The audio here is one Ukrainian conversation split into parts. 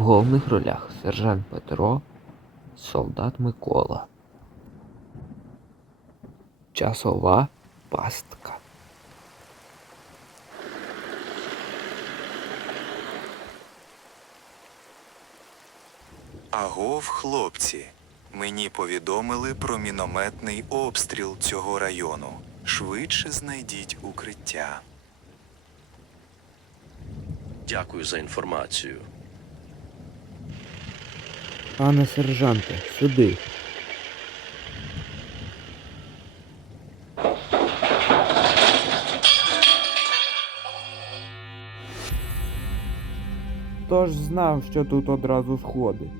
В головних ролях сержант Петро, солдат Микола. Часова пастка. Агов, хлопці. Мені повідомили про мінометний обстріл цього району. Швидше знайдіть укриття. Дякую за інформацію. Пане сержанте, сюди. Тож знав, що тут одразу сходи.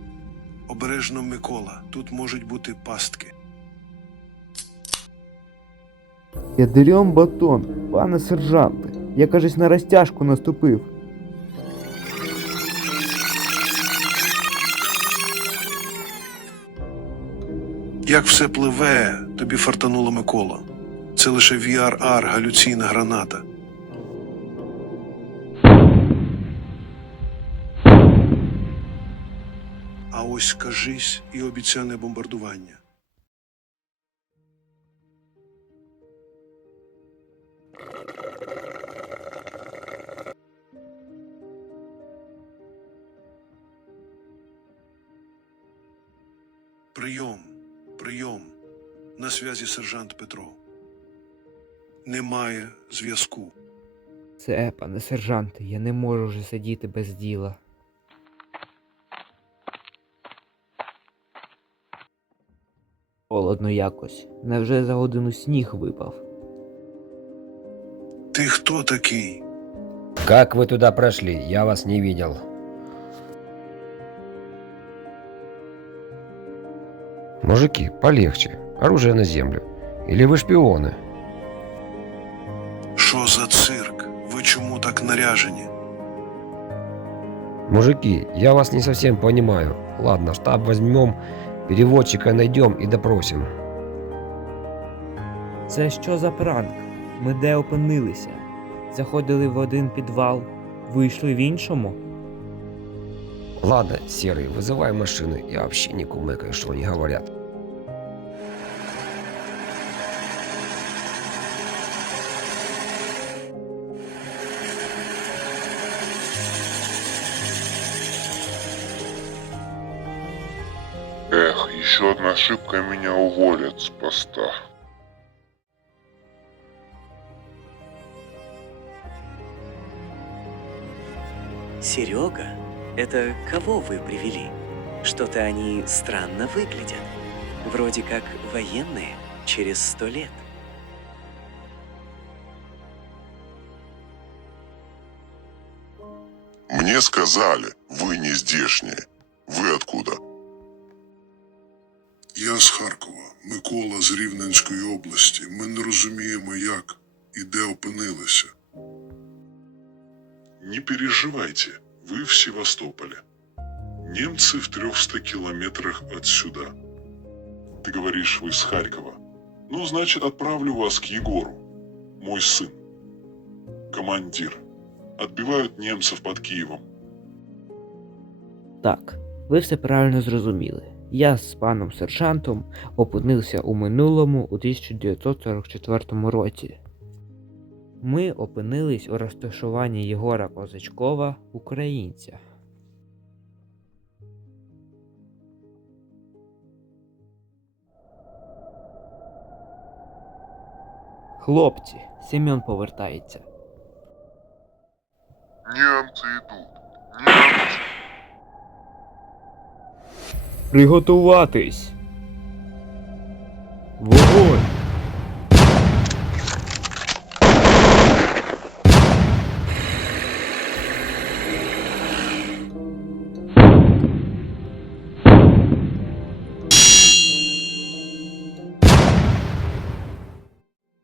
Обережно, Микола, тут можуть бути пастки. Ядрем батон, пане сержанте. Я кажись на розтяжку наступив. Як все пливе, тобі фартануло Микола. Це лише VRR, галюційна граната. А ось скажись і обіцяне бомбардування. Прийом, прийом. На зв'язі сержант Петро. Немає зв'язку. Це, пане сержанте, я не можу вже сидіти без діла. Холодно якось. Невже за годину сніг випав? Ти хто такий? Как вы туда прошли? Я вас не видел. Мужики, полегче. Оружие на землю. Или вы шпионы? Що за цирк? Ви чому так наряжені? Мужики, я вас не совсем понимаю. Ладно, штаб возьмем, переводчика найдем и допросим. Це що за пранк? Ми де опинилися? Заходили в один підвал, вийшли в іншому? Ладно, Серый, вызывай машину. Я вообще не кумекаю, что они говорят. Еще одна ошибка и меня уволят с поста. Серега? Это кого вы привели? Что-то они странно выглядят. Вроде как военные через сто лет. Мне сказали, вы не здешние. Вы откуда? Я з Харкова, Микола з Рівненської області. Ми не розуміємо, як і де опинилися. Не переживайте, вы в Севастополе. Немцы в 300 километрах отсюда. Ты говоришь, вы с Харькова. Ну, значит, отправлю вас к Егору, мой сын. Командир. Отбивают немцев под Киевом. Так, ви все правильно зрозуміли. Я з паном сержантом опинився у минулому у 1944 році. Ми опинились у розташуванні Єгора Козачкова, українця. Хлопці, Семен повертається. Немцы идут. Немцы. Приготуватись. Вогонь!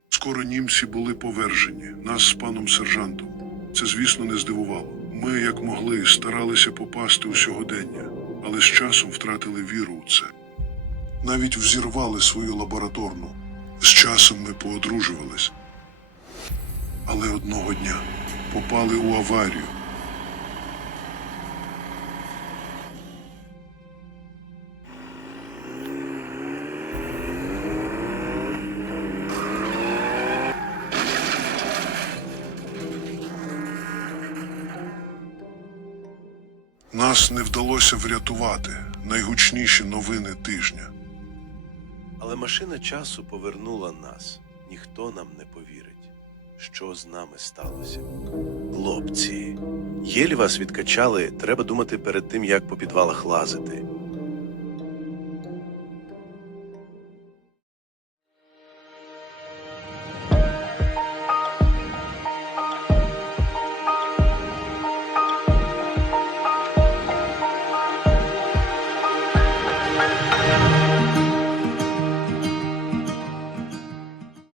Скоро німці були повержені, нас з паном сержантом. Це, звісно, не здивувало. Ми, як могли, старалися попасти у сьогодення, але з часом втратили віру у це. Навіть взірвали свою лабораторну. З часом ми поодружувались. Але одного дня попали у аварію. Нас не вдалося врятувати найгучніші новини тижня. Але машина часу повернула нас. Ніхто нам не повірить, що з нами сталося. Хлопці, єль вас відкачали, треба думати перед тим, як по підвалах лазити.